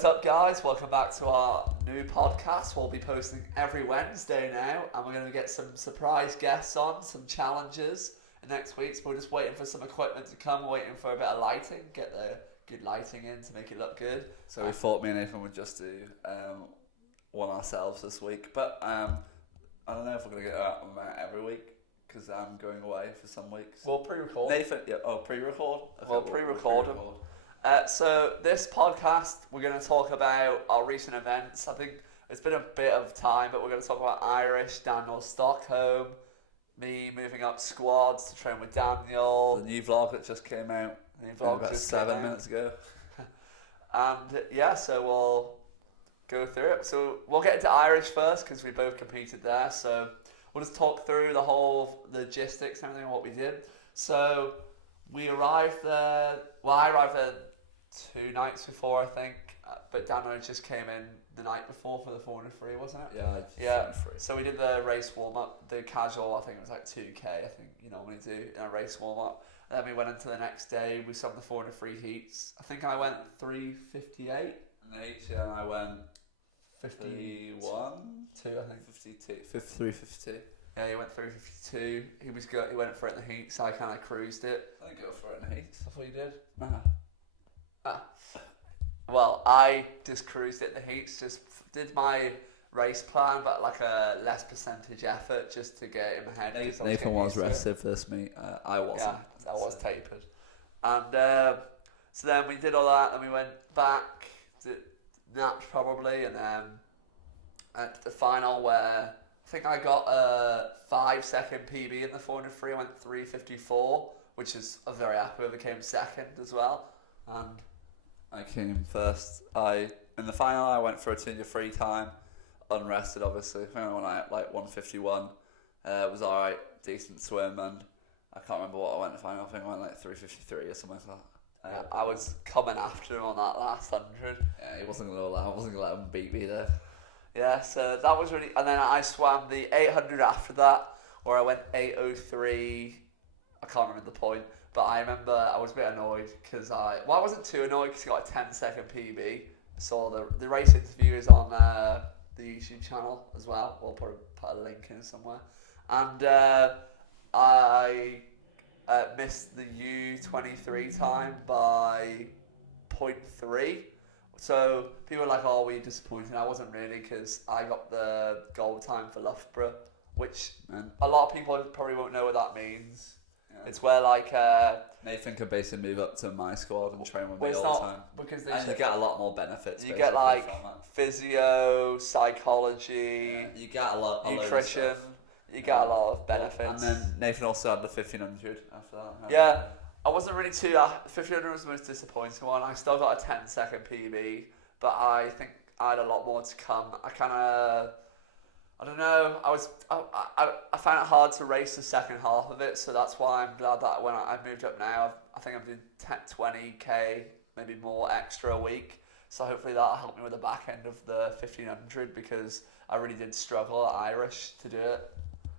What is up, guys? Welcome back to our new podcast. We'll be posting every Wednesday now, and we're going to get some surprise guests on, some challenges next week. So we're just waiting for some equipment to come, waiting for a bit of lighting, get the good lighting in to make it look good. So we thought me and Nathan would just do one ourselves this week, but I don't know if we're going to get that one out every week because I'm going away for some weeks. We'll pre-record. Nathan, pre-record? Okay, we'll pre-record them. So this podcast, we're going to talk about our recent events. I think it's been a bit of time, but we're going to talk about Irish, Daniel Stockholm, me moving up squads to train with Daniel. The new vlog that just came out about 7 minutes ago. And yeah, so we'll go through it. So we'll get into Irish first because we both competed there. So we'll just talk through the whole logistics and everything, what we did. So we arrived there, I arrived there 2 nights before, I think, but Daniel just came in the night before for the 400 free, wasn't it? Yeah. So we did the race warm-up, the casual, I think it was like 2K, I think you normally do in a race warm-up. And then we went into the next day, we saw the 400 free heats. I think I went 3:58. And I went 51? 2, I think. 52. 53, 52. Yeah, he went 3:52. He was good. He went for it in the heat, so I kind of cruised it. I didn't go for it in the heats. I thought you did. Nah. Well, I just cruised it in the heats. Just did my race plan, but like a less percentage effort, just to get in my head. Nathan was rested for this meet. I wasn't. Yeah, I was tapered. And so then we did all that, and we went back to naps probably, and then at the final where I think I got a 5-second PB in the 400 free. I went 3:54, which is I'm very happy with. I came second as well, and I came first. In the final I went for a 200 free time, unrested obviously. I think I went out like 1:51. It was alright, decent swim, and I can't remember what I went in the final. I think I went like 3:53 or something like that. I was coming after him on that last 100. Yeah, he wasn't gonna allow. I wasn't gonna let him beat me there. Yeah, so that was really, and then I swam the 800 after that, where I went 8:03. I can't remember the point, but I remember I was a bit annoyed because I wasn't too annoyed because he got a 10-second PB. So the race interview is on the YouTube channel as well. We'll put a link in somewhere. And I missed the U23 time by 0.3. So people were like, "Oh, were you disappointed?" I wasn't really, because I got the gold time for Loughborough, which a lot of people probably won't know what that means. Yeah. It's where like Nathan could basically move up to my squad and train with me all the time. Because and you get a lot more benefits. You get like physio, psychology, you get a lot of nutrition. You get a lot of benefits. And then Nathan also had the 1500 after that. Yeah. I wasn't really too. 1500 was the most disappointing one. I still got a 10-second PB, but I think I had a lot more to come. I don't know. I found it hard to race the second half of it, so that's why I'm glad that when I moved up now, I think I'm doing 20k, maybe more extra a week. So hopefully that'll help me with the back end of the 1500 because I really did struggle at Irish to do it.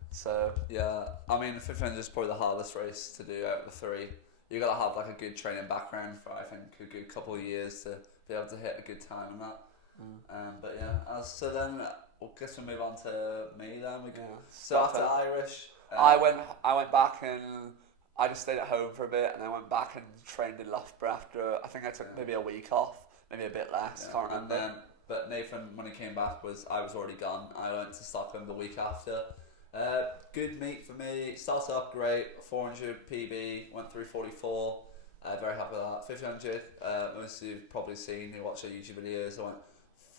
So yeah, I mean, 1500 is probably the hardest race to do out of the 3. You gotta have like a good training background for I think a good couple of years to be able to hit a good time on that. But yeah, so then I guess we'll move on to me then. So after Irish, I went back and I just stayed at home for a bit, and I went back and trained in Loughborough after. I think I took maybe a week off, maybe a bit less. Can't remember. But Nathan, when he came back, I was already gone. I went to Stockholm the week after. Good meet for me. Started off great. 400 PB, went 3:44. Very happy with that. 1500. Most of you've probably seen who watch our YouTube videos. I went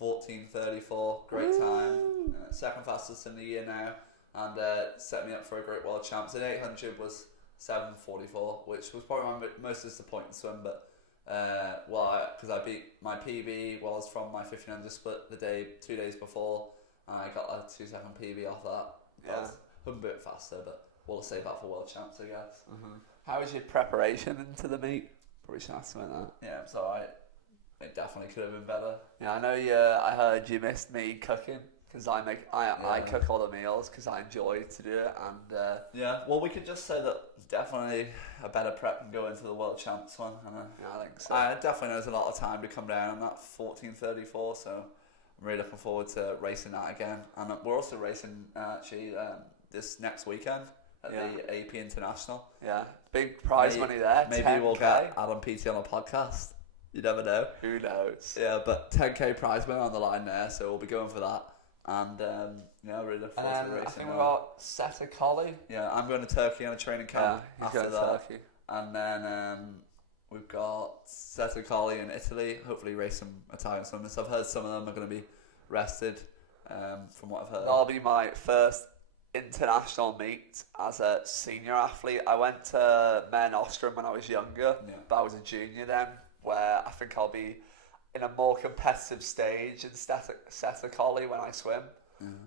14:34. Great time. Second fastest in the year now, and set me up for a great world champs. And 800 was 7:44, which was probably my most disappointing swim, but because I beat my PB was from my 1500 split 2 days before, and I got a 2-second PB off that. Yeah, a bit faster, but we'll save that for world champs, I guess. How was your preparation into the meet? Probably should ask about that. Yeah, it's alright. It definitely could have been better. Yeah, I know I heard you missed me cooking because I cook all the meals because I enjoy to do it, and Yeah, well, we could just say that definitely a better prep can go into the World Champs one. And I think so. I definitely know there's a lot of time to come down on that 14:34, so I'm really looking forward to racing that again. And we're also racing actually this next weekend at the AP International. Yeah, big prize money there. Maybe 10K. we'll get Adam PT on a podcast. You never know. Who knows? Yeah, but 10k prize money on the line there, so we'll be going for that. And really look forward to racing. I think we've got Seta Collie. Yeah, I'm going to Turkey on a training camp after that. Turkey. And then we've got Seta Collie in Italy. Hopefully race some Italian swimmers. I've heard some of them are going to be rested. From what I've heard. That'll be my first international meet as a senior athlete. I went to Mare Nostrum when I was younger, but I was a junior then, where I think I'll be in a more competitive stage in Seta Collie when I swim.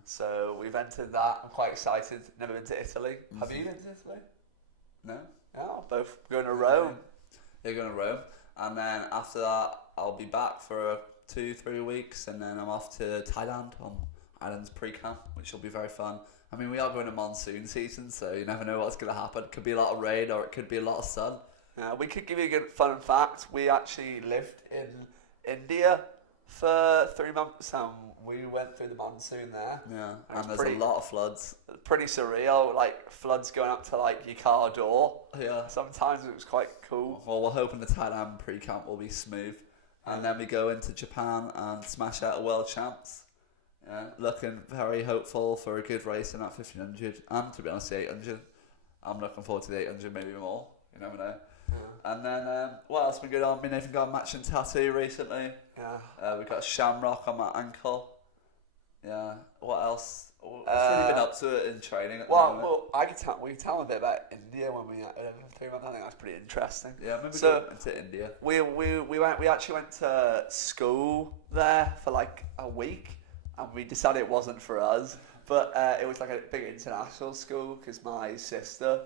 So we've entered that. I'm quite excited. Never been to Italy. Have you been to Italy? No. Yeah, both going to Rome. You're going to Rome. And then after that, I'll be back for 2-3 weeks, and then I'm off to Thailand on Islands pre-camp, which will be very fun. I mean, we are going to monsoon season, so you never know what's going to happen. It could be a lot of rain or it could be a lot of sun. We could give you a good fun fact. We actually lived in India for 3 months, and we went through the monsoon there. Yeah, and there's a lot of floods. Pretty surreal, like floods going up to like your car door. Yeah. Sometimes it was quite cool. Well, we're hoping the Thailand pre-camp will be smooth. And then we go into Japan and smash out a World Champs. Yeah, looking very hopeful for a good race in that 1500, and to be honest, the 800. I'm looking forward to the 800, maybe more. You never know. And then what else been going on? Me and Nathan got a matching tattoo recently. Yeah. We've got a shamrock on my ankle. Yeah. What else? What's really been up to it in training at the moment? Well, we can tell a bit about India when we had 3 months. I think that's pretty interesting. Yeah, maybe go into India. We actually went to school there for like a week, and we decided it wasn't for us. But it was like a big international school because my sister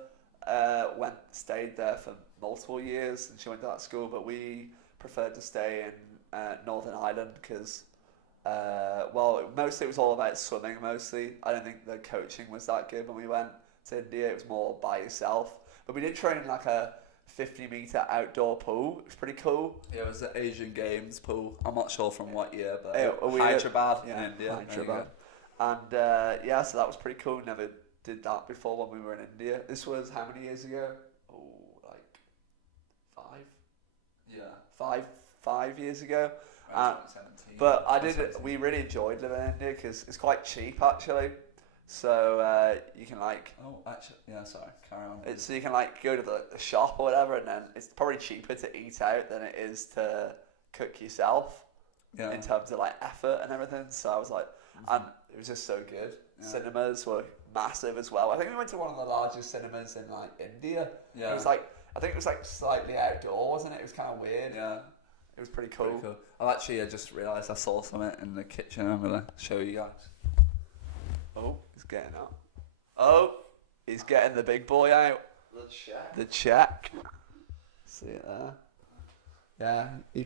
stayed there for multiple years, and she went to that school. But we preferred to stay in Northern Ireland because, mostly it was all about swimming. Mostly, I don't think the coaching was that good when we went to India. It was more by yourself. But we did train in like a 50-meter outdoor pool. It was pretty cool. Yeah, it was the Asian Games pool. I'm not sure from what year, but Hyderabad in India. Hyderabad. And so that was pretty cool. Never did that before when we were in India. This was how many years ago? Oh, like 5. Yeah. 5 years ago. 2017. But we really enjoyed living in India because it's quite cheap actually. So you can like. Oh, actually, yeah. Sorry, carry on. So you can like go to the shop or whatever, and then it's probably cheaper to eat out than it is to cook yourself. Yeah. In terms of like effort and everything. So I was like, and it was just so good. Yeah. Cinemas were massive as well. I think we went to one of the largest cinemas in like India. Yeah. It was like, I think it was like slightly outdoor, wasn't it? It was kind of weird. Yeah. It was pretty cool. I just realised I saw something in the kitchen. I'm gonna show you guys. Oh, he's getting up. Oh, he's getting the big boy out. The check. See it there. Yeah, he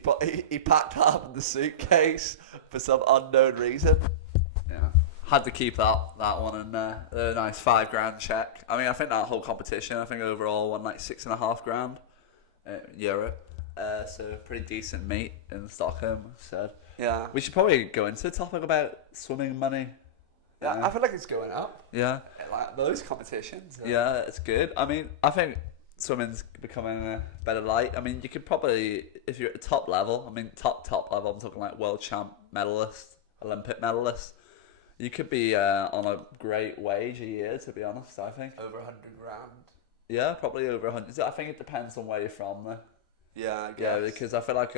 packed up the suitcase for some unknown reason. Yeah, had to keep that one in there. A nice $5,000 check. I mean, I think that whole competition, I think overall won like €6,500 euro. So pretty decent meet in Stockholm. Said. Yeah. We should probably go into the topic about swimming money. Yeah, I feel like it's going up. Yeah. Like those competitions. Yeah, it's good. I mean, I think swimming's becoming a better light. I mean, you could probably, if you're at the top level, I mean, top level, I'm talking like world champ medalist, Olympic medalist, you could be on a great wage a year, to be honest, I think. Over $100,000. Yeah, probably over 100. I think it depends on where you're from, though. Yeah, I guess. Yeah, because I feel like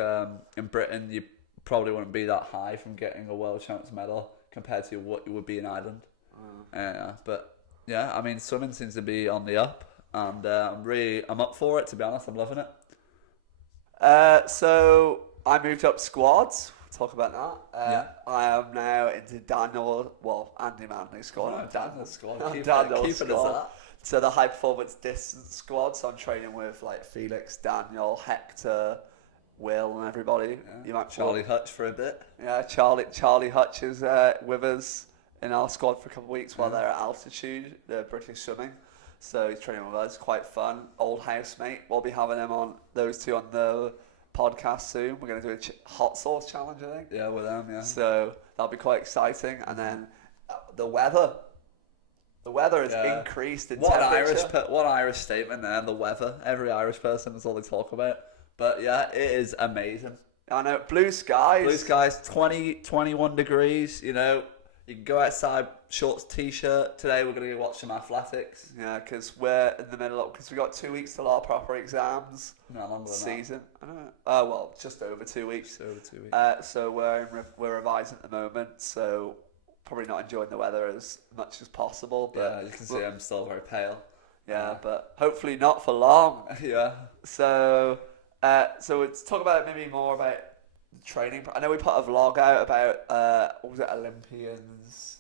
in Britain, you probably wouldn't be that high from getting a world champs medal compared to what you would be in Ireland. But yeah, I mean, swimming seems to be on the up. And I'm up for it, to be honest. I'm loving it. So I moved up squads. We'll talk about that. Yeah. I am now into Andy Manley's squad. Daniel's squad. Daniel's squad. So the high performance distance squad. So I'm training with like Felix, Daniel, Hector, Will, and everybody. Yeah. You might Charlie Hutch for a bit. Yeah, Charlie Hutch is with us. in our squad for a couple of weeks while they're at altitude, the British swimming. So he's training with us, quite fun. Old housemate. We'll be having him on, those two on the podcast soon. We're going to do a hot sauce challenge, I think. Yeah, with them, yeah. So that'll be quite exciting. And then the weather. The weather has increased in temperature. What Irish statement there, the weather. Every Irish person is all they talk about. But yeah, it is amazing. I know, blue skies. Blue skies, 20, 21 degrees, you know. You can go outside, shorts, t-shirt. Today we're going to go watch some athletics. Yeah, because we're in the middle of, because we've got 2 weeks till our proper exams. No, longer than season. I don't know. Well, just over 2 weeks. Just over 2 weeks. So we're revising at the moment, so probably not enjoying the weather as much as possible. But yeah, you can see I'm still very pale. Yeah, but hopefully not for long. Yeah. So let's talk about maybe more about training. I know we put a vlog out about what was it, Olympians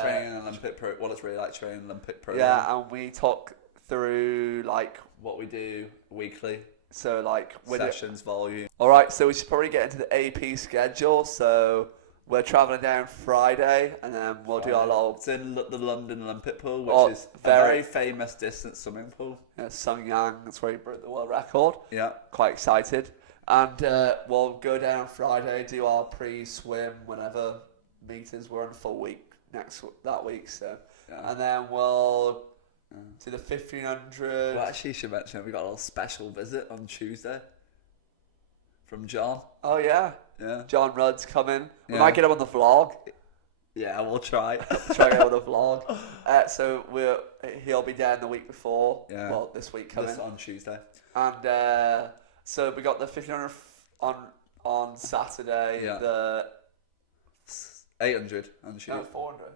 training an Olympic pro. What it's really like training an Olympic program. Yeah, and we talk through like what we do weekly. So like sessions, volume. All right, so we should probably get into the AP schedule. So we're traveling down Friday, and then we'll do our little. It's in the London Olympic pool, which is a very famous distance swimming pool. Yeah, Sung Yang, that's where he broke the world record. Yeah, quite excited. And we'll go down Friday, do our pre-swim, whenever meters. We're on a full week that week, so and then we'll do the 1500. Well, actually, you should mention we got a little special visit on Tuesday from John. Oh yeah, John Rudd's coming. We might get him on the vlog. Yeah, we'll try. Try to get on the vlog. So he'll be down the week before. Yeah. Well, this week coming. This on Tuesday. And so we got the 1500 on Saturday. Yeah. The 800 on Tuesday. No, 400.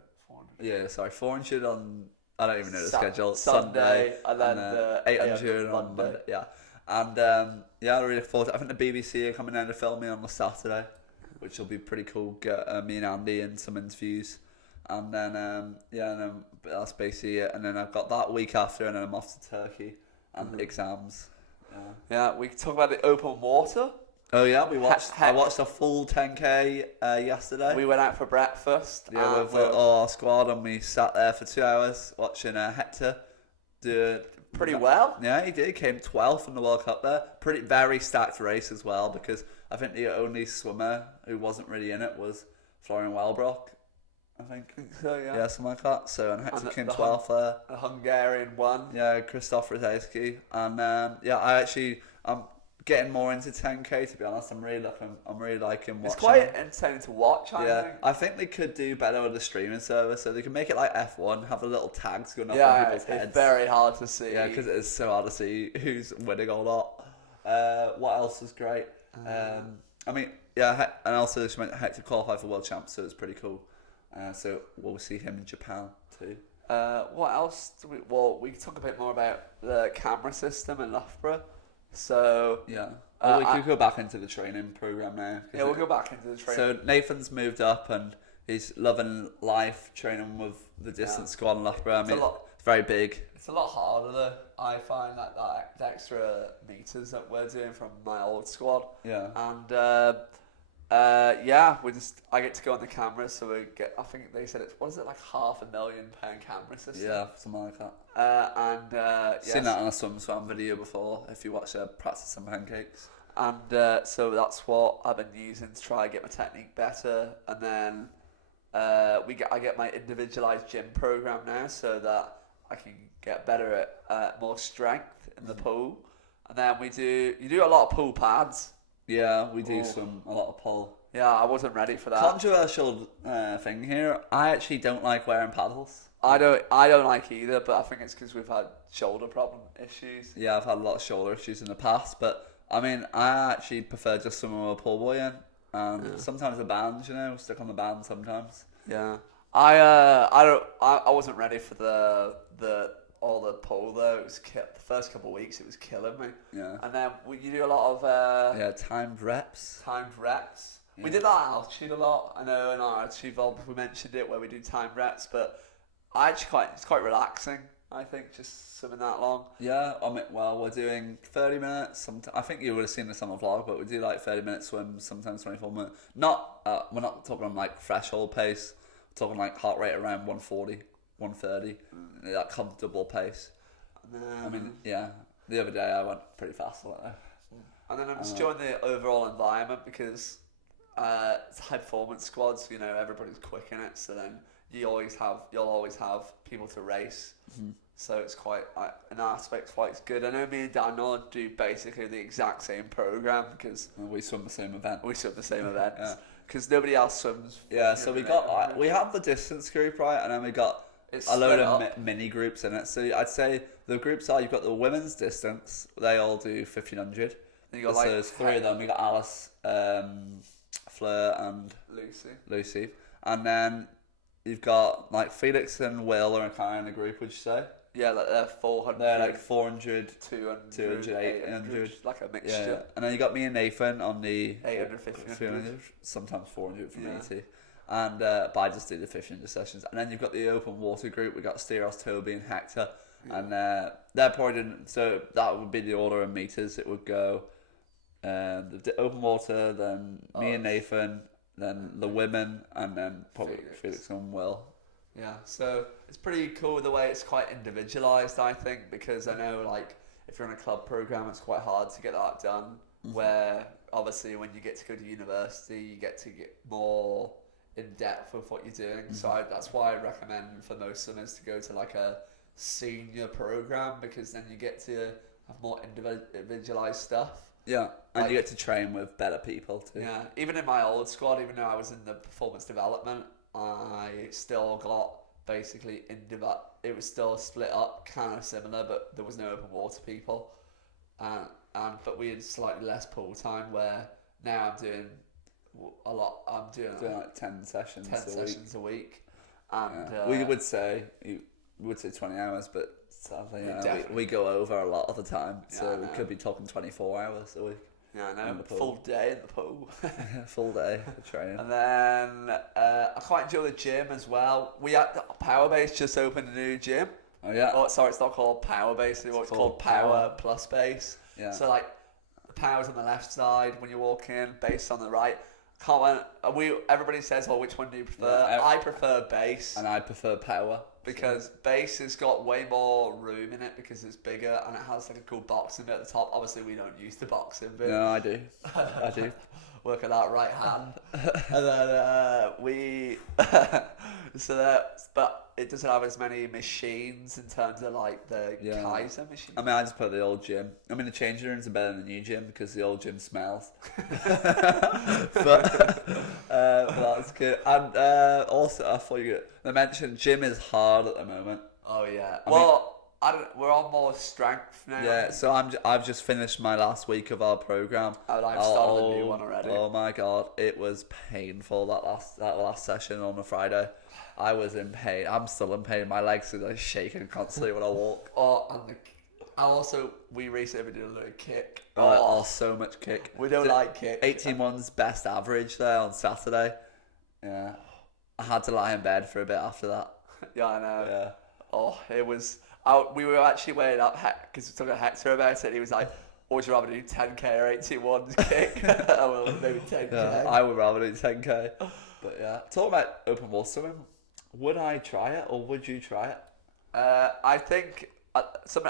Yeah, sorry, 400 on. I don't even know the schedule. Sunday, and then the 800 on Monday. Yeah, and I really look forward to it. I think the BBC are coming down to film me on the Saturday, which will be pretty cool. Get me and Andy in some interviews, and then that's basically it. And then I've got that week after, and then I'm off to Turkey and exams. Yeah, we can talk about the open water. Oh yeah, I watched a full 10k yesterday. We went out for breakfast. Yeah, with our squad, and we sat there for 2 hours watching Hector do pretty well. Yeah, he did. He came 12th in the World Cup there. Very stacked race as well, because I think the only swimmer who wasn't really in it was Florian Wellbrock. I think. So yeah. Yeah, something like that. So and Hector came 12th there. The Hungarian won. Yeah, Krzysztof Rosowski, and I'm getting more into 10k, to be honest. I'm really liking watching. It's quite entertaining to watch. I think they could do better with the streaming service, so they can make it like F1, have the little tags going up on people's heads. It's very hard to see. Yeah, because it is so hard to see who's winning or not. What else is great? And also just meant Hector qualified for world champs, so it's pretty cool. So we'll see him in Japan too. What else? We can talk a bit more about the camera system in Loughborough. So we could go back into the training program now. Yeah, we'll go back into the training. So Nathan's moved up and he's loving life, training with the distance squad in Loughborough. I mean, it's very big. It's a lot harder though. I find that the extra meters that we're doing from my old squad. Yeah. And I get to go on the camera, so we get. I think they said it's like £500,000 camera system. Yeah, something like that. Seen that on a swim video before. If you watch Practice Some Pancakes. And so that's what I've been using to try and get my technique better. And then I get my individualized gym program now, so that I can get better at more strength in the pool. And then you do a lot of pool pads. Yeah, we do a lot of pull. Yeah, I wasn't ready for that. Controversial thing here. I actually don't like wearing paddles. I don't like either, but I think it's because we've had shoulder problem issues. Yeah, I've had a lot of shoulder issues in the past, but I mean, I actually prefer just swimming with a pull buoy in, and sometimes the bands, stick on the band sometimes. Yeah, I wasn't ready for the pull though. It was the first couple of weeks. It was killing me. Yeah. And then you do a lot of timed reps. Yeah. We did that at altitude a lot. I know in our altitude vlog we mentioned it where we do timed reps, but it's quite relaxing. I think just swimming that long. Yeah, I mean, we're doing 30 minutes. I think you would have seen this on the vlog, but we do like 30-minute swims, sometimes 24 minutes. We're not talking on like threshold pace. talking like heart rate around 140, 130, that comfortable pace. I mean, yeah. The other day I went pretty fast like that. And then I'm just enjoying the overall environment because it's high performance squads. You know, everybody's quick in it, so then you'll always have people to race. So it's quite, in that aspect, quite good. I know me and Daniel do basically the exact same program because we swim the same event. Yeah. Because nobody else swims. Yeah, so we have the distance group, right, and then we got a load of mini groups in it. So I'd say the groups are, you've got the women's distance, they all do 1500. You got so there's three of them. We got Alice, Fleur, and Lucy. And then you've got like Felix and Will are kind of in a group, would you say? Yeah, like they're 400. They're like 400, 200, 800, like a mixture. Yeah. And then you got me and Nathan on the 800, 1500. Sometimes 400 from 80. And but I just do the 1500 sessions. And then you've got the open water group. We got Steros, Toby, and Hector. Yeah. And they're probably so that would be the order of meters. It would go the open water, then me and Nathan, then the women, and then probably Felix and Will. Yeah, so it's pretty cool the way it's quite individualised, I think, because I know, like, if you're in a club programme, it's quite hard to get that done, where, obviously, when you get to go to university, you get to get more in-depth with what you're doing, so that's why I recommend for most swimmers to go to, like, a senior programme, because then you get to have more individualised stuff. Yeah, and you get to train with better people, too. Yeah, even in my old squad, even though I was in the performance development, I still got basically it was still split up, kind of similar, but there was no open water people, but we had slightly less pool time. Where now I'm doing a lot. I'm doing like 10 sessions. 10 sessions a week, and we would say 20 hours, but sadly, we go over a lot of the time, so we could be talking 24 hours a week. Yeah, I know. Full day in the pool. Full day of training. And then I quite enjoy the gym as well. We had Powerbase just opened a new gym. Oh yeah. Oh, sorry, it's not called Powerbase anymore. It's called Power Plus Base. Yeah. So like the power's on the left side when you walk in, base on the right. Everybody says, "Well, which one do you prefer?" Yeah, I prefer base. And I prefer power. Because base has got way more room in it because it's bigger and it has like a cool boxing bit at the top. Obviously, we don't use the boxing bit. No, I do. I do. Work at that right hand. And then but it doesn't have as many machines in terms of like the Kaiser machine. I mean, I just put the old gym. I mean, the changing rooms are better than the new gym because the old gym smells. but that's good. And also, I thought they mentioned gym is hard at the moment. Oh yeah. We're on more strength now. Yeah, so I've just finished my last week of our program. And I've started a new one already. Oh my god, it was painful that last session on the Friday. I was in pain. I'm still in pain. My legs are like shaking constantly when I walk. We recently did a little kick. So much kick. We don't like kick. 18-1's best average there on Saturday. Yeah, I had to lie in bed for a bit after that. Yeah, I know. Yeah. Oh, it was. We were actually weighing up because we talked to Hector about it. He was like, "Would you rather do 10k or 18-1's kick?" Well, maybe 10k. Yeah, I would rather do 10k. But yeah, talking about open water swimming, would I try it or would you try it? I think I think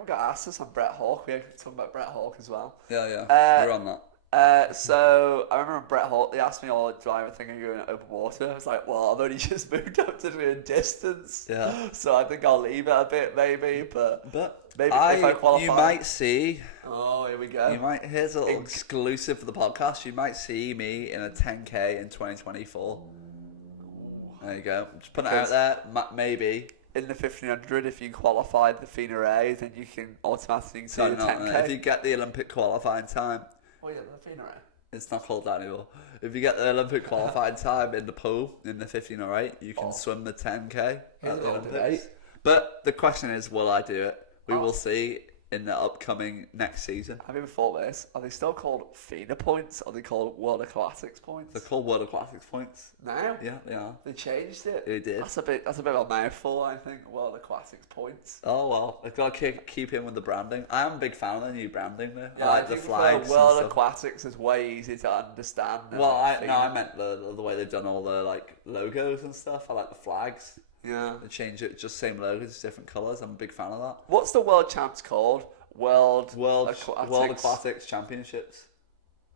we got asked this on Brett Hawke. We were talking about Brett Hawke as well. Yeah, we're on that. So I remember Brett Hawke, they asked me, do I ever think of going open water? I was like, well, I've only just moved up to doing distance. Yeah. So I think I'll leave it a bit, maybe, but maybe if I qualify. You might see. Oh, here we go. Here's a little exclusive for the podcast. You might see me in a 10k in 2024. There you go. Just put it out there. Maybe. In the 1500, if you qualified the FINA A, then you can automatically do the 10k. If you get the Olympic qualifying time. Oh yeah, the FINA A. It's not called that anymore. If you get the Olympic qualifying time in the pool, in the 1508, you can swim the 10k at the Olympics. But the question is, will I do it? We will see. in the upcoming next season. Have you ever thought this? Are they still called FINA points? Or are they called World Aquatics points? They're called World Aquatics points. Now? Yeah, they are. They changed it. They did. That's a bit of a mouthful, I think. World Aquatics points. Oh well, I've got to keep in with the branding. I am a big fan of the new branding though. Yeah, I like the flags. World and stuff. Aquatics is way easier to understand. Than Well, I FINA. meant the way they've done all the like logos and stuff. I like the flags. Yeah. They change it, just same logos, different colours. I'm a big fan of that. What's the world champs called? World Aquatics Championships.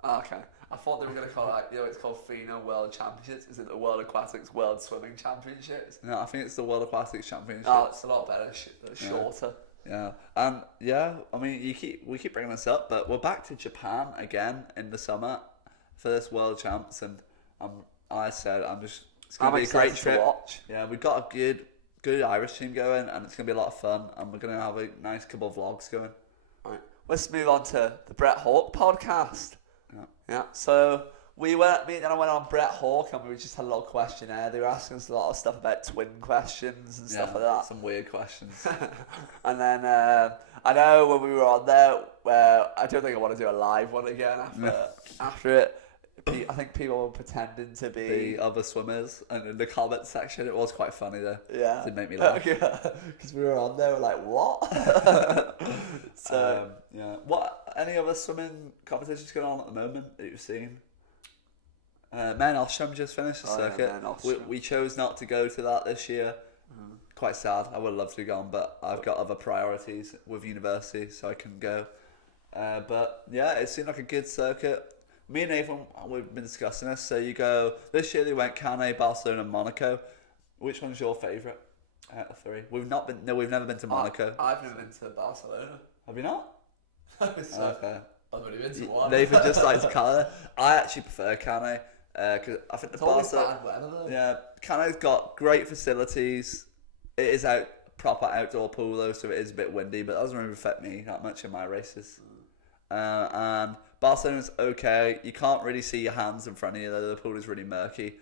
Oh, okay. I thought they were going to call it, it's called FINA World Championships. Is it the World Aquatics World Swimming Championships? No, I think it's the World Aquatics Championships. Oh, it's a lot better. Shorter. Yeah, and I mean, we keep bringing this up, but we're back to Japan again in the summer for this World Champs, and it's going to be a great trip. To watch. Yeah, we've got a good Irish team going, and it's going to be a lot of fun, and we're going to have a nice couple of vlogs going. Right, let's move on to the Brett Hawke podcast. Yeah. So me and I went on Brett Hawke, and we just had a little questionnaire. They were asking us a lot of stuff about twin questions and stuff like that. Some weird questions. And then I know when we were on there, where I don't think I want to do a live one again after it. I think people were pretending to be the other swimmers, and in the comment section, it was quite funny though. Yeah, it did make me laugh. Because we were on there, we're like, what? So what any other swimming competitions going on at the moment that you've seen? Men Ostrom just finished the circuit. We chose not to go to that this year. Quite sad. I would love to go on, but I've got other priorities with university, so I couldn't go. But yeah, it seemed like a good circuit. Me and Nathan, we've been discussing this. So you go this year. They went Cannes, Barcelona, and Monaco. Which one's your favourite out of three? We've never been to Monaco. I've never been to Barcelona. Have you not? Okay. I've only been to one. Nathan just likes Cannes. I actually prefer Cannes because I think the Barcelona. Yeah, Cannes got great facilities. It is proper outdoor pool though, so it is a bit windy, but that doesn't really affect me that much in my races. And Barcelona's okay. You can't really see your hands in front of you though. The pool is really murky.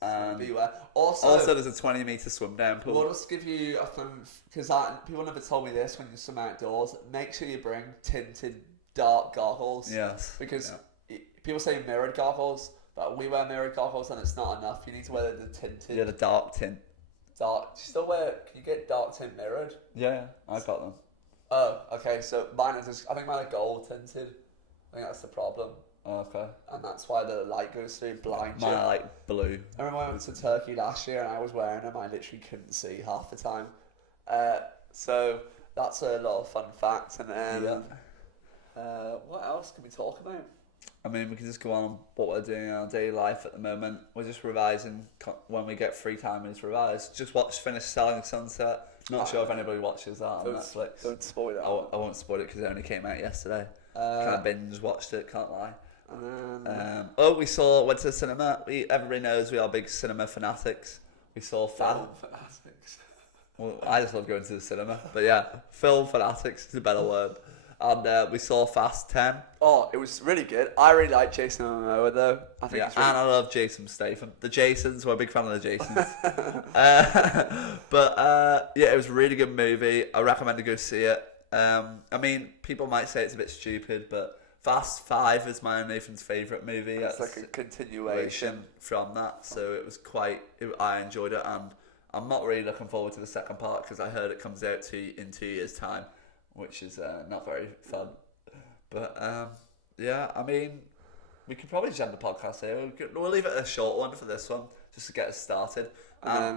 Beware. Also, there's a 20-meter swim down pool. We'll just give you a fun, because people never told me this when you swim outdoors. Make sure you bring tinted dark goggles. Yes. Because people say mirrored goggles, but we wear mirrored goggles and it's not enough. You need to wear the tinted. Yeah, the dark tint. Dark. Do you still wear? Can you get dark tint mirrored? Yeah, I've got them. Oh, okay. So mine is I think mine are gold tinted. I think that's the problem. Okay. And that's why the light goes through blind you. Mine are like blue. I remember when I went to Turkey last year and I was wearing them. I literally couldn't see half the time. So that's a lot of fun facts. And then, what else can we talk about? I mean, we can just go on what we're doing in our daily life at the moment. We're just revising when we get free time. We just revise. Just finish Selling Sunset. Not sure if anybody watches that on Netflix. Don't spoil it. I won't spoil it because it only came out yesterday. Kind of binge watched it. Can't lie. We went to the cinema. Everybody knows we are big cinema fanatics. We saw fanatics. Well, I just love going to the cinema, but yeah, film fanatics is a better word. And we saw Fast 10. Oh, it was really good. I really like Jason Momoa though. I think and I love Jason Statham. The Jasons, we're a big fan of the Jasons. But it was a really good movie. I recommend to go see it. I mean, people might say it's a bit stupid, but Fast 5 is my and Nathan's favourite movie. It's like a continuation from that, so it was I enjoyed it, and I'm not really looking forward to the second part because I heard it comes out in 2 years' time, which is not very fun. But I mean, we could probably just end the podcast here. We'll leave it a short one for this one, just to get us started.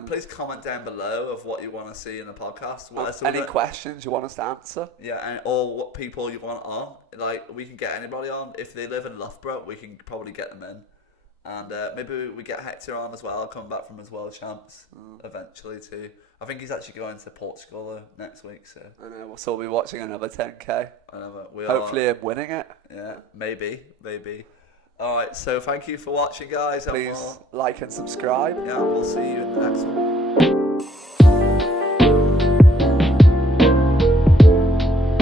Please comment down below of what you want to see in the podcast. Any questions you want us to answer? Yeah, or what people you want on. Like, we can get anybody on. If they live in Loughborough, we can probably get them in. And maybe we get Hector on as well, coming back from his World Champs eventually too. I think he's actually going to Portugal though next week. So I know, we'll still be watching another 10k. I know, hopefully I'm winning it. Yeah, maybe. Alright, so thank you for watching, guys. Please like and subscribe. Yeah, we'll see you in the next one.